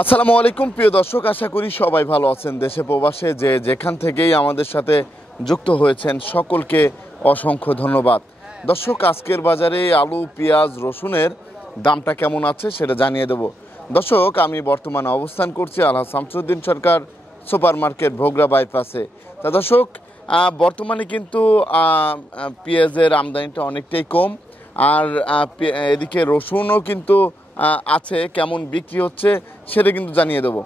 আসসালামু আলাইকুম প্রিয় দর্শক, আশা করি সবাই ভালো আছেন। দেশে প্রবাসে যে যেখান থেকেই আমাদের সাথে যুক্ত হয়েছেন সকলকে অসংখ্য ধন্যবাদ। দর্শক, আজকের বাজারে আলু, পেঁয়াজ, রসুনের দামটা কেমন আছে সেটা জানিয়ে দেব। দর্শক, আমি বর্তমানে অবস্থান করছি আলহাজ শামসুদ্দিন সরকার সুপার মার্কেট ভোগড়া বাইপাসে। তা দর্শক, বর্তমানে কিন্তু পেঁয়াজের আমদানিটা অনেকটাই কম, আর এদিকে রসুনও কিন্তু আছে, কেমন বিক্রি হচ্ছে সেটা কিন্তু জানিয়ে দেবো।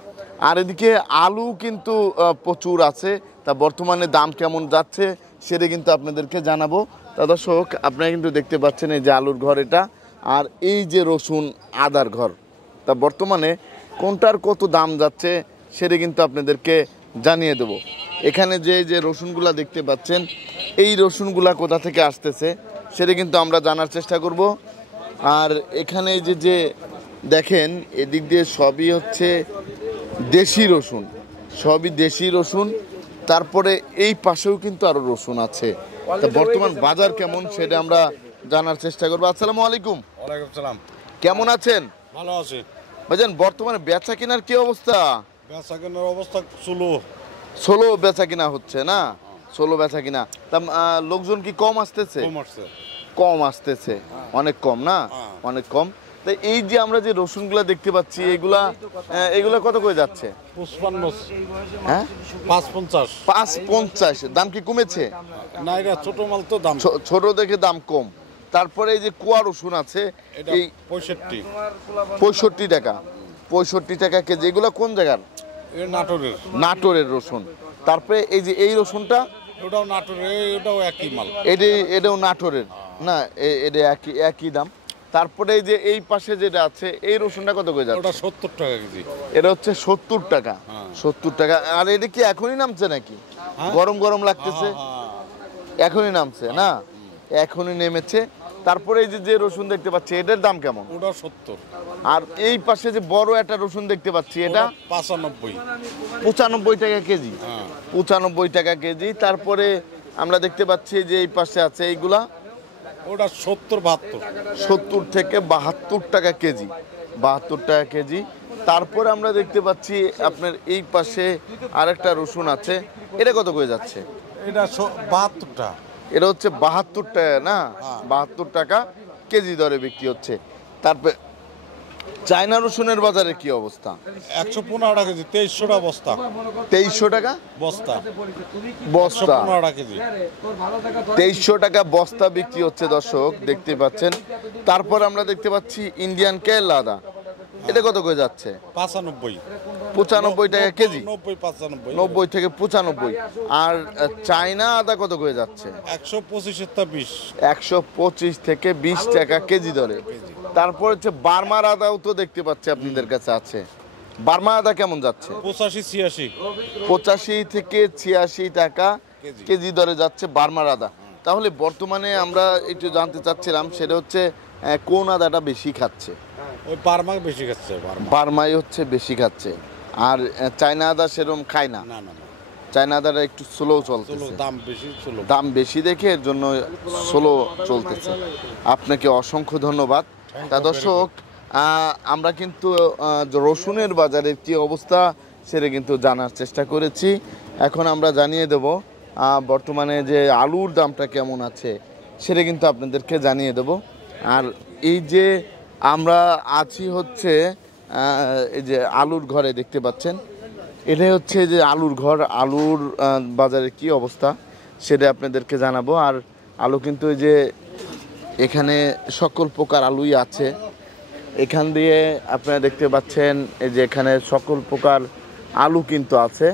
আর এদিকে আলু কিন্তু প্রচুর আছে, তা বর্তমানে দাম কেমন যাচ্ছে সেটা কিন্তু আপনাদেরকে জানাবো। তা দর্শক, আপনারা কিন্তু দেখতে পাচ্ছেন এই যে আলুর ঘর এটা, আর এই যে রসুন আদার ঘর। তা বর্তমানে কোনটার কত দাম যাচ্ছে সেটা কিন্তু আপনাদেরকে জানিয়ে দেবো। এখানে যে রসুনগুলা দেখতে পাচ্ছেন, এই রসুনগুলা কোথা থেকে আসতেছে সেটা কিন্তু আমরা জানার চেষ্টা করব। আর এখানে যে দেখেন, এদিক দিয়ে সবই হচ্ছে দেশি রসুন, সবই দেশি রসুন। তারপরে এই পাশেও কিন্তু আরো রসুন আছে। তা বর্তমান বাজার কেমন সেটা আমরা জানার চেষ্টা করবো। আসসালামু আলাইকুম। ওয়ালাইকুম সালাম। কেমন আছেন? ভালো আছি। ভাইজান, বর্তমানে বেচা কেনার কি অবস্থা? বেচা কেনার অবস্থা সোলো বেচা কিনা হচ্ছে না? সোলো বেচা কিনা। তা লোকজন কি কম আসতেছে? কম আসতেছে, অনেক কম না? অনেক কম। তো এই যে আমরা যে রসুনগুলা দেখতে পাচ্ছি, এগুলা কত করে যাচ্ছে? 55। হ্যাঁ, 550। 550। দাম কি কমেছে? না, এটা ছোট মাল তো দাম ছোট দেখে দাম কম। তারপরে এই যে কুয়া রসুন আছে, এই 65 টাকা। 65 টাকা কেজি। এগুলো কোন জায়গার? নাটোরের রসুন। তারপরে এই যে এই রসুনটা, ওটাও নাটোরের, এটাও একই মাল। এটাও নাটোরের না? এটা একই দাম। তারপরে এই যে এই পাশে যেটা আছে, এই রসুনটা কত করে যাচ্ছে? ওটা 70 টাকা কেজি। এটা হচ্ছে 70 টাকা। 70 টাকা। আর এটা কি এখনই নামছে নাকি? গরম গরম লাগতেছে, এখনই নামছে না? এখনই নেমেছে। তারপরে এই যে রসুন দেখতে পাচ্ছি, এটার দাম কেমন? ওটা 70। আর এই পাশে যে বড় একটা রসুন দেখতে পাচ্ছি, এটা 95 টাকা কেজি। 95 টাকা কেজি। তারপরে আমরা দেখতে পাচ্ছি যে এই পাশে আছে এইগুলা, ওটা 70 থেকে 72 টাকা কেজি। 72 টাকা কেজি। তারপরে আমরা দেখতে পাচ্ছি আপনার এই পাশে আরেকটা রসুন আছে, এটা কত করে যাচ্ছে? এটা 72 টাকা। এটা হচ্ছে 72 টাকা না? 72 টাকা কেজি দরে বিক্রি হচ্ছে। তারপরে চায়না রসুনের বাজারে কি অবস্থা? 115 টাকা কেজি, 2300 টাকা বস্তা। 2300 টাকা বস্তা। 15 টাকা কেজি। 2300 টাকা বস্তা বিক্রি হচ্ছে দর্শক, দেখতে পাচ্ছেন। তারপর আমরা দেখতে পাচ্ছি ইন্ডিয়ান কেরলা আদা, এটা কত করে যাচ্ছে? 95 টাকা কেজি। 90 থেকে 95। আর চায়না আদা কত করে যাচ্ছে? 125 থেকে 20 টাকা কেজি দরে। তারপর হচ্ছে বার্মার আদাও তো দেখতে পাচ্ছি আপনাদের কাছে আছে। বার্মা আদা কেমন যাচ্ছে? 85 থেকে 86 টাকা কেজি দরে যাচ্ছে বার্মার আদা। তাহলে বর্তমানে আমরা একটু জানতে চাচ্ছিলাম, সেটা হচ্ছে কোন আদাটা বেশি খাচ্ছে? ওই বার্মাই বেশি খাচ্ছে। বার্মাই হচ্ছে বেশি খাচ্ছে। আর চায়না আদা সেরকম খায় না? না। চায়না আদাটা একটু স্লো চলতেছে, দাম বেশি দেখে এর জন্য স্লো চলতেছে। আপনাকে অসংখ্য ধন্যবাদ। তা দর্শক, আমরা কিন্তু রসুনের বাজারের কি অবস্থা সেটা কিন্তু জানার চেষ্টা করেছি। এখন আমরা জানিয়ে দেব বর্তমানে যে আলুর দামটা কেমন আছে সেটা কিন্তু আপনাদেরকে জানিয়ে দেব। আর এই যে আমরা আছি হচ্ছে এই যে আলুর ঘরে দেখতে পাচ্ছেন, এটাই হচ্ছে যে আলুর ঘর। আলুর বাজারে কি অবস্থা সেটা আপনাদেরকে জানাবো। আর আলু কিন্তু এই যে এখানে সকল প্রকার আলুই আছে। এখান দিয়ে আপনারা দেখতে পাচ্ছেন এই যে এখানে সকল প্রকার আলু কিন্তু আছে।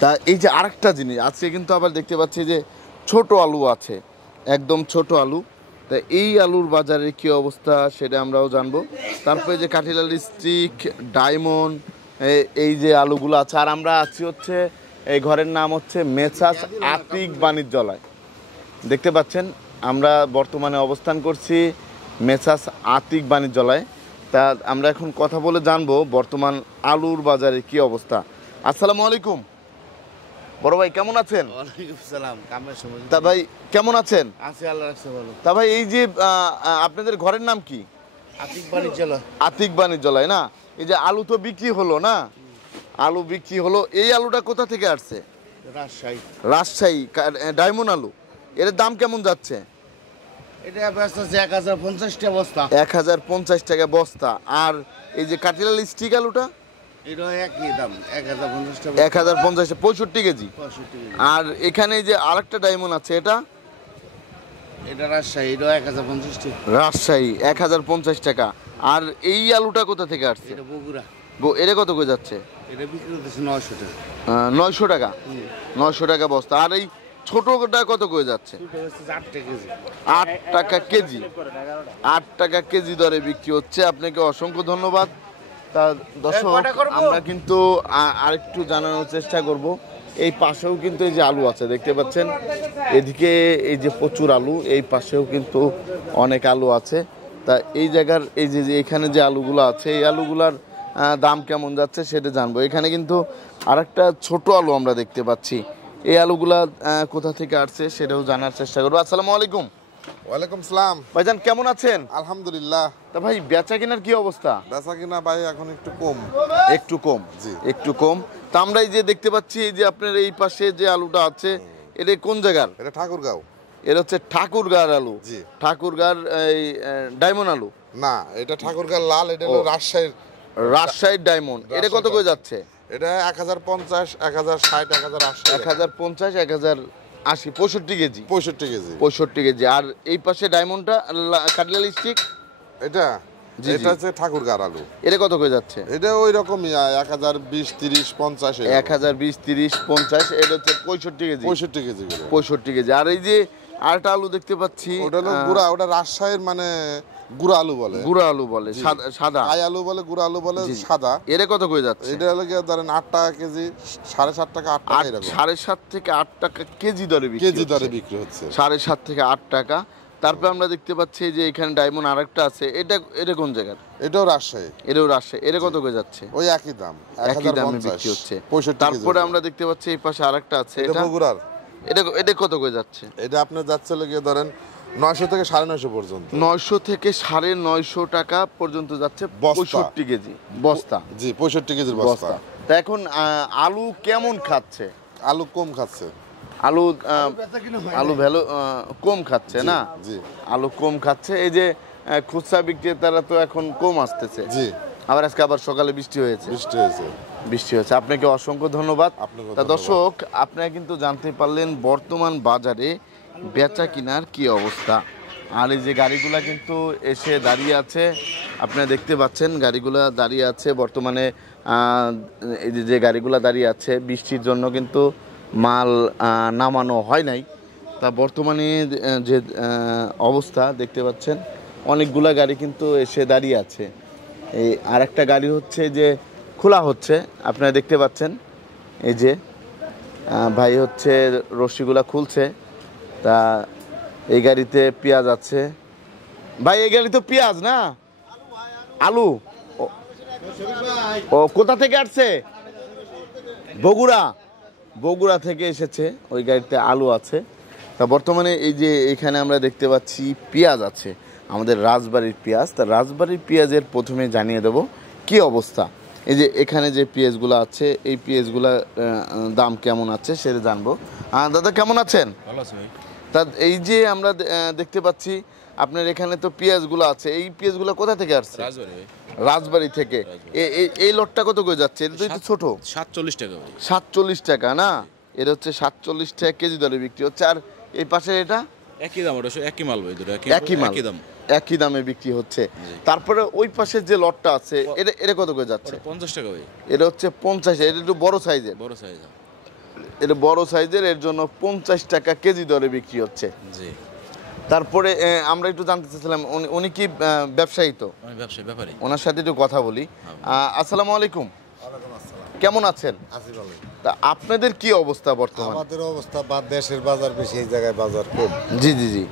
তা এই যে আরেকটা জিনিস আজকে কিন্তু আবার দেখতে পাচ্ছি যে ছোট আলু আছে, একদম ছোট আলু। তা এই আলুর বাজারে কি অবস্থা সেটা আমরাও জানবো। তারপরে যে কাঠিলাল স্টিক, ডায়মন্ড, এই যে আলুগুলো আছে। আর আমরা আছি হচ্ছে এই ঘরের নাম হচ্ছে মেসাস আতিক বাণিজ্যালয়। দেখতে পাচ্ছেন আমরা বর্তমানে অবস্থান করছি মেসাস আতিক বাণিজ্যালয়। তা আমরা এখন কথা বলে জানবো বর্তমান আলুর বাজারে কি অবস্থা। আসসালামু আলাইকুম বড় ভাই, কেমন আছেন? ওয়ালাইকুম সালাম। তা ভাই কেমন আছেন? আছি, আল্লাহ রাখছে ভালো। তা ভাই এই যে আপনাদের ঘরের নাম কি? আতিক বাণিজ্যালয় না? এই যে আলু তো বিক্রি হলো না, আলু বিক্রি হলো, এই আলুটা কোথা থেকে আসছে? রাজশাহী ডায়মন্ড আলু। এর দাম কেমন যাচ্ছে? এটা ব্যস্ত আছে 1050 টাকা বস্তা। 1050 টাকা বস্তা। আর এই যে কাটিলাল স্টিক আলুটা? এটা একই দাম 1050 টাকা। 1050 65 কেজি। 65 কেজি। আর এখানে যে আরেকটা ডায়মন্ড আছে, এটা এটা রাজশাহী, এটা 1050 টাকা। রাজশাহী 1050 টাকা। আর এই আলুটা কোথা থেকে আসছে? এটা বগুড়া। এটা কত করে যাচ্ছে? এটা বিক্রি হচ্ছে 900 টাকা। 900 টাকা। 900 টাকা বস্তা। আর এই ছোটটা কত করে যাচ্ছে? এটা হচ্ছে 8 টাকা কেজি। 8 টাকা কেজি। 8 টাকা কেজি দরে বিক্রি হচ্ছে। আপনাকে অসংখ্য ধন্যবাদ। তা দর্শক, আমরা কিন্তু আরেকটু জানানোর চেষ্টা করব। এই পাশেও কিন্তু এই যে আলু আছে দেখতে পাচ্ছেন, এদিকে এই যে প্রচুর আলু, এই পাশেও কিন্তু অনেক আলু আছে। তা এই জায়গার এই যে এখানে যে আলুগুলো আছে, এই আলুগুলার দাম কেমন যাচ্ছে সেটা জানবো। এখানে কিন্তু আরেকটা ছোট আলু আমরা দেখতে পাচ্ছি, এই আলুগুলা কোথা থেকে আসছে সেটাও জানার চেষ্টা করবো। আসসালামু আলাইকুম। ওয়ালাইকুম সালাম। ভাইজান কেমন আছেন? আলহামদুলিল্লাহ। তা ভাই বেচা কেনার কি অবস্থা? বেচা কিনা ভাই এখন একটু কম। একটু কম? জি। একটু কম। তা আমরা এই যে দেখতে পাচ্ছি, এই যে আপনার এই পাশে যে আলুটা আছে, এটা কোন জায়গার? এটা ঠাকুরগাঁও। এটা হচ্ছে ঠাকুরগাঁর আলু? জি। ঠাকুরগাঁর এই ডায়মন্ড আলু না, এটা ঠাকুরগাঁও লাল, এটা হলো রাজশাহীর। রাজশাহীর ডায়মন্ড। এটা কত করে যাচ্ছে? এটা 1050, 1060, 1080। 1050, 1080, 65 কেজি। 65 কেজি। 65 কেজি। আর এই পাশে ডায়মন্ডটা কাটলাল স্টিক, এটা জি, এটা হচ্ছে ঠাকুরগাঁও আলু। এটা কত করে যাচ্ছে? এটা ওই রকমই 1020, 30, 50। 1020, 30, 50। এটা হচ্ছে 65 কেজি। 65 কেজি করে। 65 কেজি। আর এই যে আরেকটা আলু দেখতে পাচ্ছি, ওটা হলো গুড়া, ওটা রাজশাহীর মানে গুড়া আলু বলে। গুঁড়া আলু বলে, সাদা। কাই আলু বলে, গুড়া আলু বলে, সাদা। এর কত করে যাচ্ছে? এটা হলো গিয়ে ধরেন 8 টাকা কেজি, 7.5 টাকা, 8 টাকা এরকম। 7.5 থেকে 8 টাকা কেজি দরে বিক্রি কেজি হচ্ছে। দরে বিক্রি হচ্ছে। 7.5 থেকে 8 টাকা। তারপর আমরা দেখতে পাচ্ছি যে এখানে ডায়মন্ড আরেকটা আছে, এটা কোন জায়গার? এটাও রাজশাহী। এটাও রাজশাহী। এটা কত করে যাচ্ছে? ওই একই দাম, একই দামে বিক্রি হচ্ছে। 65 তারপরে আমরা দেখতে পাচ্ছি এই পাশে আরেকটা আছে, এটা বগুড়ার। এটা কত করে যাচ্ছে? এটা আপনার যাচ্ছে গিয়ে ধরেন 900 থেকে 950 পর্যন্ত। 900 থেকে 950 টাকা পর্যন্ত যাচ্ছে। বস্তা। 65 কেজি বস্তা। জি, 65 কেজির বস্তা। তা এখন আলু কেমন খাচ্ছে? আলু কম খাচ্ছে। আলু ভ্যালু কম খাচ্ছে না? জি। আলু কম খাচ্ছে। এই যে খুচরা বিক্রেতারা তো এখন কম আসতেছে। জি। আজকে আবার সকালে বৃষ্টি হয়েছে। বৃষ্টি হয়েছে। আপনাকে অসংখ্য ধন্যবাদ। তা দর্শক, আপনারা কিন্তু জানতে পারলেন বর্তমান বাজারে বেচা কিনার কি অবস্থা। আর এই যে গাড়িগুলা কিন্তু এসে দাঁড়িয়ে আছে, আপনারা দেখতে পাচ্ছেন গাড়িগুলা দাঁড়িয়ে আছে বর্তমানে। এই যে গাড়িগুলা দাঁড়িয়ে আছে, বৃষ্টির জন্য কিন্তু মাল নামানো হয় নাই। তা বর্তমানে যে অবস্থা দেখতে পাচ্ছেন, অনেকগুলা গাড়ি কিন্তু এসে দাঁড়িয়ে আছে। এই আরেকটা গাড়ি হচ্ছে যে খোলা হচ্ছে, আপনারা দেখতে পাচ্ছেন। এই যে ভাই হচ্ছে রশিগুলা খুলছে। তা এই গাড়িতে পেঁয়াজ আছে। ভাই এই গাড়ি তো পেঁয়াজ না, আলু। ও কোথা থেকে আসছে? বগুড়া থেকে এসেছে। ওই গাড়িতে আলু আছে। তা বর্তমানে এই যে এখানে আমরা দেখতে পাচ্ছি পেঁয়াজ আছে, আমাদের রাজবাড়ির পেঁয়াজ। তা রাজবাড়ির পেঁয়াজের প্রথমে জানিয়ে দেব কি অবস্থা। এই যে এখানে যে পেঁয়াজগুলো আছে, এই পেঁয়াজগুলা দাম কেমন আছে সেটা জানবো। দাদা কেমন আছেন? ভালো আছে ভাই। তা এই যে আমরা দেখতে পাচ্ছি আপনার এখানে তো পেঁয়াজগুলো আছে, এই পেঁয়াজগুলো কোথা থেকে আসছে? রাজবাড়ি থেকে। এই লটটা কত করে যাচ্ছে? এটা তো একটু ছোট। 47 টাকা ভাই। 47 টাকা না? এটা হচ্ছে 47 টাকা কেজি দরে বিক্রি হচ্ছে। আর এই পাশে এটা একই দাম, ওটা একই মাল ভাই, দুটো একই মাল, একই দাম, একই দামে বিক্রি হচ্ছে। তারপরে ওই পাশের যে লটটা আছে, এটা কত করে যাচ্ছে? 50 টাকা ভাই। এটা হচ্ছে 50। এটা একটু বড় সাইজের। বড় সাইজ। এটা বড় সাইজের, এর জন্য 50 টাকা কেজি দরে বিক্রি হচ্ছে। জি। তারপরে আমরা একটু জানতে চাইছিলাম, উনি কি ব্যবসায়ী? তো আমি ব্যবসায়ী, ব্যাপারী। ওনার সাথে একটু কথা বলি। আসসালামু আলাইকুম। কেমন আছেন? আছি ভালো। তা আপনাদের কি অবস্থা বর্তমানে? আমাদের অবস্থা দেশের বাজার বেশি, এই জায়গায় বাজার কম। জি জি জি।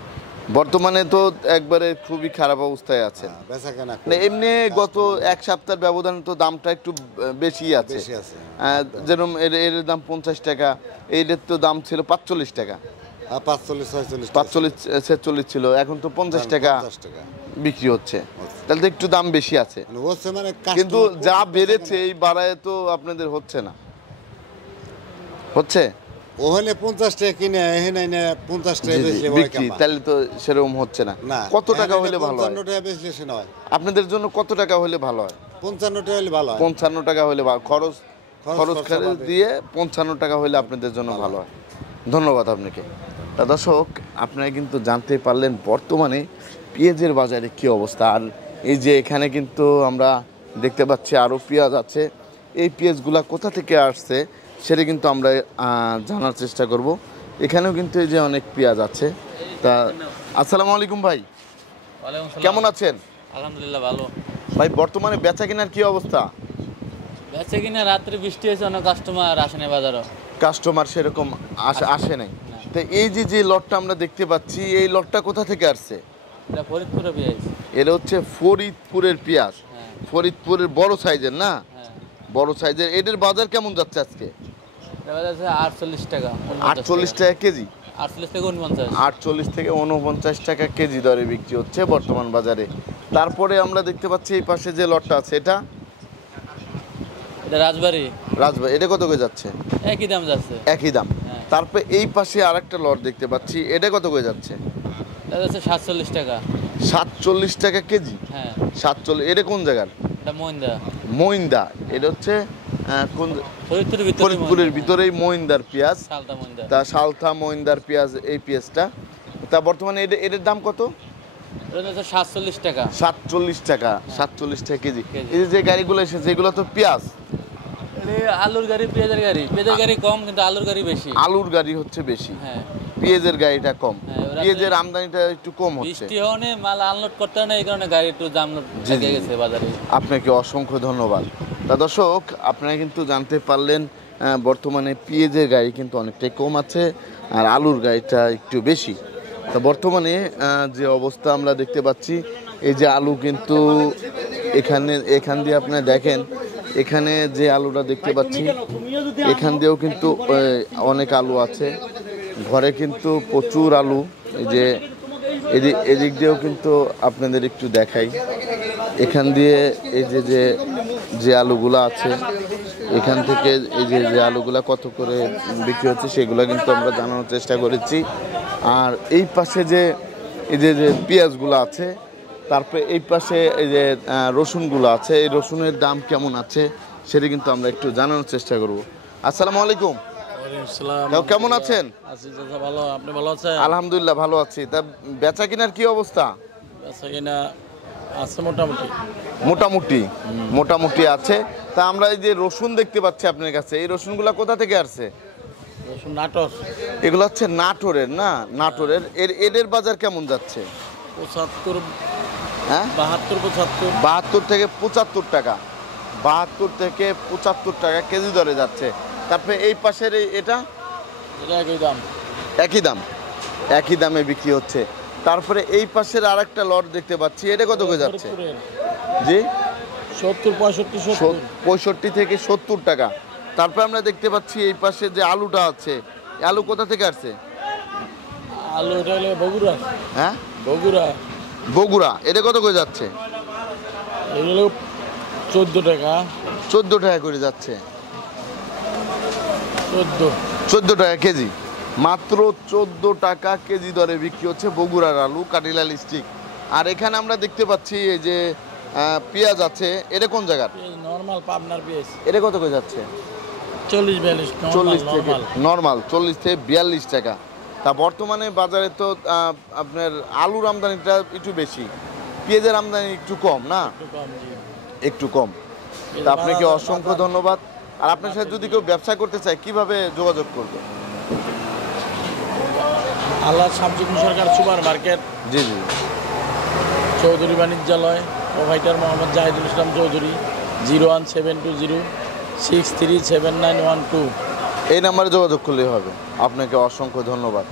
বর্তমানে তো একবারে খুবই খারাপ অবস্থায় আছেন। বেচা কেনা না, এমনি গত এক সপ্তাহের ব্যবধানে তো দামটা একটু বেশি আছে। বেশি আছে। যেরকম এর দাম 50 টাকা, এর তো দাম ছিল 45 টাকা। আর 45 46 45 46 ছিল, এখন তো 50 টাকা 50 টাকা বিক্রি হচ্ছে, তাহলে তো একটু দাম বেশি আছে। মানে হচ্ছে মানে কিন্তু যা বেড়েছে এই বাড়ায় তো আপনাদের হচ্ছে না, হচ্ছে ওখানে 50 টাকা কিনে এখানে 50 টাকা জি, জি, বেশি বিক্রি, তাহলে তো সেরকম হচ্ছে না। না কত টাকা হলে ভালো হয় 55 টাকা বেশি সে নয়, আপনাদের জন্য? কত টাকা হলে ভালো হয়? 55 টাকা হলে ভালো হয়। 55 টাকা হলে খরচ খরচা বাদে। দিয়ে 55 টাকা হলে আপনাদের জন্য ভালো হয়। ধন্যবাদ আপনাকে। তা দর্শক, আপনারা কিন্তু জানতে পারলেন বর্তমানে পেঁয়াজের বাজারে কি অবস্থা। আর এই যে এখানে কিন্তু আমরা দেখতে পাচ্ছি আরও পেঁয়াজ আছে, এই পেঁয়াজগুলা কোথা থেকে আসছে সেটা কিন্তু আমরা জানার চেষ্টা করব। এখানেও কিন্তু এই যে অনেক পেঁয়াজ আছে। তা আসসালামু আলাইকুম ভাই, কেমন আছেন? আলহামদুলিল্লাহ ভালো। ভাই বর্তমানে বেচা কেনার কি অবস্থা? বেচে কিনা রাত্রে বৃষ্টি হয়েছে, অনেক কাস্টমার আসে না বাজারও। কাস্টমার সেরকম আসে নাই। তো এই যে লটটা আমরা দেখতে পাচ্ছি, এই লটটা কোথা থেকে আসছে? এটা ফরিদপুরে পেঁয়াজ। এটা হচ্ছে ফরিদপুরের পেঁয়াজ। হ্যাঁ। ফরিদপুরের বড় সাইজের না? হ্যাঁ। বড় সাইজের। এদের বাজার কেমন যাচ্ছে আজকে? এটা বাজার আছে 48 টাকা, 48 টাকা কেজি। 48 থেকে 49। 48 থেকে 49 টাকা কেজি দরে বিক্রি হচ্ছে বর্তমান বাজারে। তারপরে আমরা দেখতে পাচ্ছি এই পাশে যে লটটা আছে, এটা রাজবাড়ি। এটা কত করে যাচ্ছে? একই দাম যাচ্ছে। একই দাম। হ্যাঁ। তারপরে এই পাশে আরেকটা লট দেখতে পাচ্ছি, এটা কত করে যাচ্ছে? এটা যাচ্ছে 47 টাকা। 47 টাকা কেজি। হ্যাঁ। 47। এটা কোন জায়গার? এটা মইন্দা। মইন্দা। এটা হচ্ছে কোন? ফরিদপুরের ফরিদপুরের ভিতরেই মইন্দার পেঁয়াজ। সালতা মইন্দা। তা সালথা মইন্দার পেঁয়াজ, এই পেঁয়াজটা। তা বর্তমানে এটার দাম কত? এটা যাচ্ছে 47 টাকা। 47 টাকা। 47 টাকা কেজি। কেজি। এই যে গাড়িগুলো এসেছে, এগুলো তো পেঁয়াজ। এটা আলুর গাড়ি, পেঁয়াজের গাড়ি। পেঁয়াজের গাড়ি কম, কিন্তু আলুর গাড়ি বেশি। আলুর গাড়ি হচ্ছে বেশি, হ্যাঁ। পেঁয়াজের গাড়িটা কম। হ্যাঁ, ওরা পেঁয়াজের আমদানিটা একটু কম হচ্ছে। বৃষ্টি হওয়ানে মাল আনলোড করতে হয় না, এই কারণে গাড়ি একটু জাম জি, লেগে জি। গেছে বাজারে। আপনাকে অসংখ্য ধন্যবাদ। তা দর্শক, আপনারা কিন্তু জানতে পারলেন বর্তমানে পেঁয়াজের গাড়ি কিন্তু অনেকটাই কম আছে, আর আলুর গাড়িটা একটু বেশি। তা বর্তমানে যে অবস্থা আমরা দেখতে পাচ্ছি, এই যে আলু কিন্তু এখান দিয়ে আপনারা দেখেন, এখানে যে আলুটা দেখতে পাচ্ছি, এখান দিয়েও কিন্তু অনেক আলু আছে। ঘরে কিন্তু প্রচুর আলু। এই যে এদিক দিয়েও কিন্তু আপনাদের একটু দেখাই, এখান দিয়ে এই যে আলুগুলো আছে, এখান থেকে এই যে আলুগুলা কত করে বিক্রি হচ্ছে সেগুলো কিন্তু আমরা জানানোর চেষ্টা করেছি। আর এই পাশে যে পেঁয়াজগুলো আছে, তারপরে এই পাশে এই যে রসুনগুলো আছে, এই রসুনের দাম কেমন আছে সেটা কিন্তু আমরা একটু জানানোর চেষ্টা করব। আসসালামু আলাইকুম, কেমন আছেন? ভালো, আপনি ভালো আছেন? আলহামদুলিল্লাহ ভালো আছি। তা বেচা কিনার কি অবস্থা? বেচা কিনা আছে মোটামুটি আছে। তা আমরা এই যে রসুন দেখতে পাচ্ছি আপনার কাছে, এই রসুনগুলা কোথা থেকে আসছে? নাটোর। এগুলো হচ্ছে নাটোরের না? নাটোরের। এদের বাজার কেমন যাচ্ছে? 75, হ্যাঁ, 72, 75। 72 থেকে 75 টাকা। 72 থেকে 75 টাকা কেজি দরে যাচ্ছে। তারপরে এই পাশের এটা একই দামে বিক্রি হচ্ছে। তারপরে এই পাশের আরেকটা লট দেখতে পাচ্ছি, এটা কত করে যাচ্ছে? জি, 70, 65, 65 থেকে 70 টাকা। তারপরে আমরা দেখতে পাচ্ছি এই পাশে যে আলুটা আছে, আলু কোথা থেকে আসছে? আলু এটা হলো বগুড়া। হ্যাঁ, বগুড়া। এটা কত করে যাচ্ছে? এগুলো 14 টাকা। 14 টাকা করে যাচ্ছে। 14 টাকা কেজি। মাত্র 14 টাকা কেজি দরে বিক্রি হচ্ছে বগুড়ার আলু, কাটিলাল স্টিক। আর এখানে আমরা দেখতে পাচ্ছি এই যে পেঁয়াজ আছে, এটা কোন জায়গার? নরমাল পাবনার পেঁয়াজ। এটা কত করে যাচ্ছে? 40-42। 40 থেকে নরমাল 40 থেকে 42 টাকা। তা বর্তমানে বাজারে তো আপনার আলুর আমদানিটা একটু বেশি, পেঁয়াজের আমদানি একটু কম না? একটু কম। তা আপনাকে অসংখ্য ধন্যবাদ। আর আপনার সাথে যদি কেউ ব্যবসা করতে চায় কিভাবে যোগাযোগ করবে? আল্লাহ শামসুদ্দিন সরকার সুপার মার্কেট, জি, চৌধুরী বাণিজ্যালয়, প্রোভাইডার মোহাম্মদ জাহিদুল ইসলাম চৌধুরী, 01720637912। এই নাম্বারে যোগাযোগ করলেই হবে। আপনাকে অসংখ্য ধন্যবাদ।